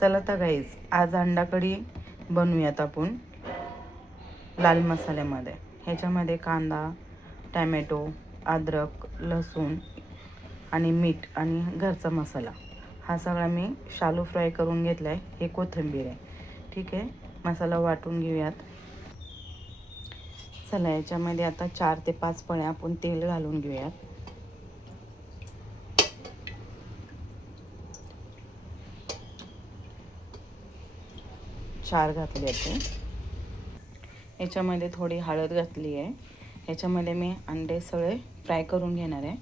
चला तर गाईज, आज अंडा कढी बनवूयात आपण लाल मसाल्यामध्ये. ह्याच्यामध्ये कांदा, टॅमॅटो, अद्रक, लसूण आणि मीठ आणि घरचा मसाला हा सगळा मी शालो फ्राय करून घेतला आहे. हे कोथिंबीर आहे. ठीक आहे, मसाला वाटून घेऊयात. चला, याच्यामध्ये आता 4 ते 5 पळ्या आपण तेल घालून घेऊयात. चार घातले ते. याच्यामध्ये थोडी हळद घातली आहे. याच्यामध्ये मी अंडे सगळे फ्राय करून घेणार आहे.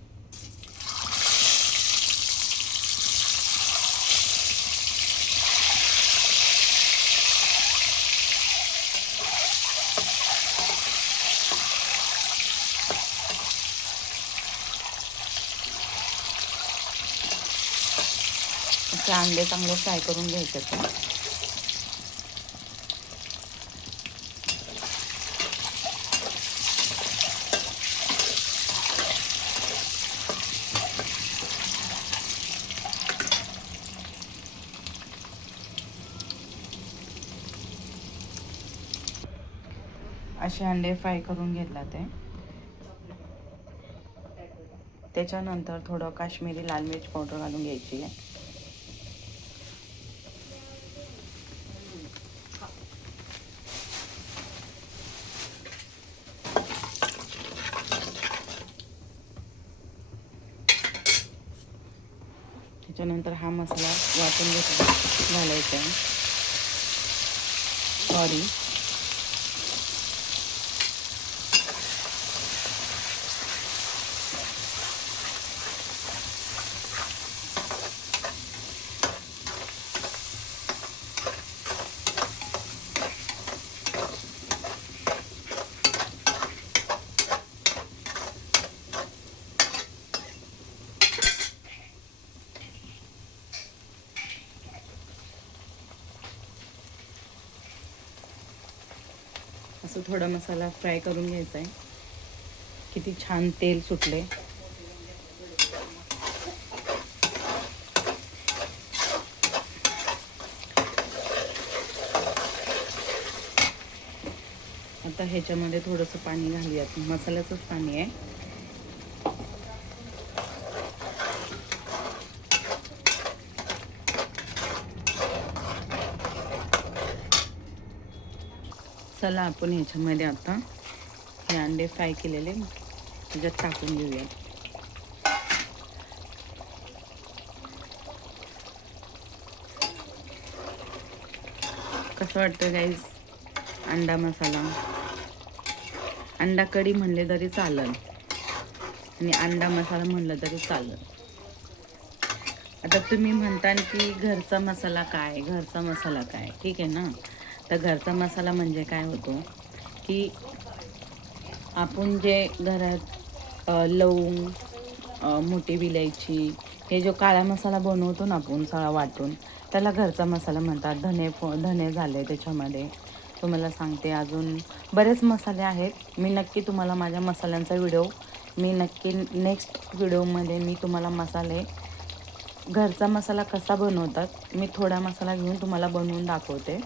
असे अंडे चांगले फ्राय करून घ्यायचे ते. असे अंडे फ्राय करून घेतला ते. त्याच्यानंतर थोडं काश्मीरी लाल मिर्च पावडर घालून घ्यायची आहे. त्याच्यानंतर हा मसाला वाटून घालायचा आहे. सॉरी, असं थोडा मसाला फ्राय करून घ्यायचा आहे. किती छान तेल सुटले. आता ह्याच्यामध्ये थोडंसं पाणी घालूयात. मसाल्याचंच पाणी आहे. चला, आपण ह्याच्यामध्ये आता हे अंडे फ्राय केलेले त्याच्यात टाकून घेऊयात. कसं वाटतं गाईस अंडा मसाला? अंडा कढी म्हणले तरी चालेल आणि अंडा मसाला म्हणलं तरी चालेल. आता तुम्ही म्हणता की घरचा मसाला काय, घरचा मसाला काय? ठीक आहे ना. तर घरचा मसाला म्हणजे काय होतो की आपण जे घरात लवंग, मोठी विलायची, हे जो काळा मसाला बनवतो ना आपण सगळा वाटून, त्याला घरचा मसाला म्हणतात. धने झाले त्याच्यामध्ये. तुम्हाला सांगते अजून बरेच मसाले आहेत. मी नक्की तुम्हाला माझ्या मसाल्यांचा व्हिडिओ नेक्स्ट व्हिडिओमध्ये मी तुम्हाला घरचा मसाला कसा बनवतात मी थोडा मसाला घेऊन तुम्हाला बनवून दाखवते.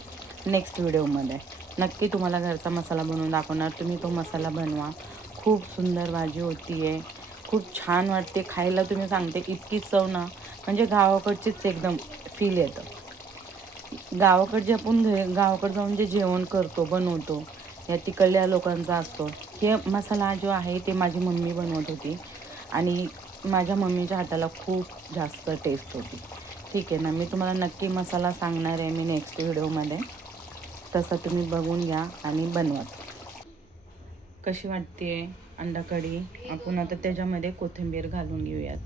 नेक्स्ट व्हिडिओमध्ये नक्की तुम्हाला घरचा मसाला बनवून दाखवणार. तुम्ही तो मसाला बनवा. खूप सुंदर भाजी होती आहे. खूप छान वाटते खायला. तुम्ही सांगते इतकी चव ना, म्हणजे गावाकडचीच एकदम फील येतं. गावाकडे आपण गावाकडे जाऊन जे जेवण बनवतो या तिकडल्या लोकांचा असतो. हे मसाला जो आहे ते माझी मम्मी बनवत होती आणि माझ्या मम्मीच्या हाताला खूप जास्त टेस्ट होती. ठीक आहे ना. मी तुम्हाला नक्की मसाला सांगणार आहे मी नेक्स्ट व्हिडिओमध्ये. तसं तुम्ही बघून घ्या आणि बनवा. कशी वाटते अंडा कढी? आपण आता त्याच्यामध्ये कोथिंबीर घालून घेऊयात.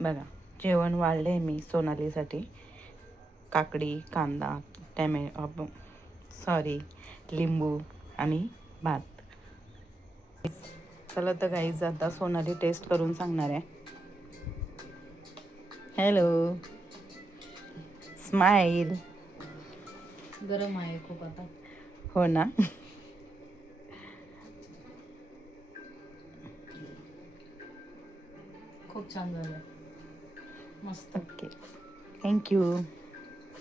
बघा जेवण वाढले मी सोनालीसाठी. काकडी, कांदा, लिंबू आणि भात. चला तर गाईज आता सोनाली टेस्ट करून सांगणार आहे. Hello, smile. गरम आहे खूप आता. हो ना. खूप छान झालं, मस्त. Okay, thank you.